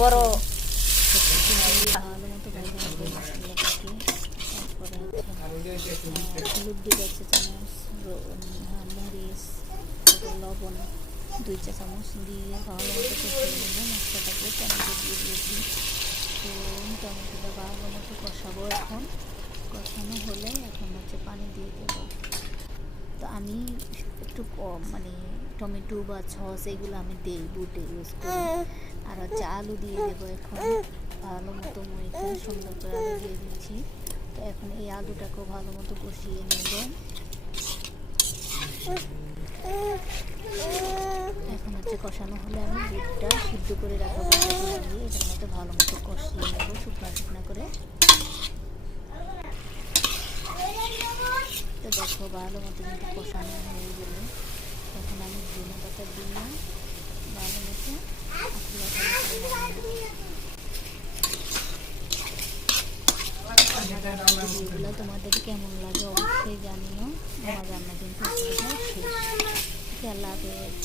বড় হলুদ দিয়ে 1 চা চামচ, মরিচ, লবণ 2 চা চামচ দিয়ে ভালো মতো কষিয়ে নেব। মশলাটাকে টমেটো দিয়ে দিয়েছি। তো টমেটোটা ভালো মতো কষাবো। এখন কষানো হলে এখন হচ্ছে পানি দিয়ে দেব। তো আমি একটু কম মানে টমেটো বা সস এগুলো আমি দিই, বুটে ইউজ করি। আর হচ্ছে আলু দিয়ে দেবো। এখন ভালো মতো মরিচা সুন্দর করে আলু দিয়ে দিচ্ছি। তো এখন এই আলুটাকেও ভালো মতো কষিয়ে নেব। এখন হচ্ছে কষানো হলে আমি বুটটা সিদ্ধ করে রাখা বুটটা দিয়ে এটার মধ্যে ভালো মতো কষিয়ে নেব শুকনা করে। তো দেখো ভালো মতো কিন্তু কষানো হয়ে গেলে তখন আমি ধনে পাতা দিয়ে ভালো মতো এগুলো তোমাদের কেমন লাগে অবশ্যই জানিও। আমার রান্না কিন্তু শেষ। আল্লাহ হাফেজ।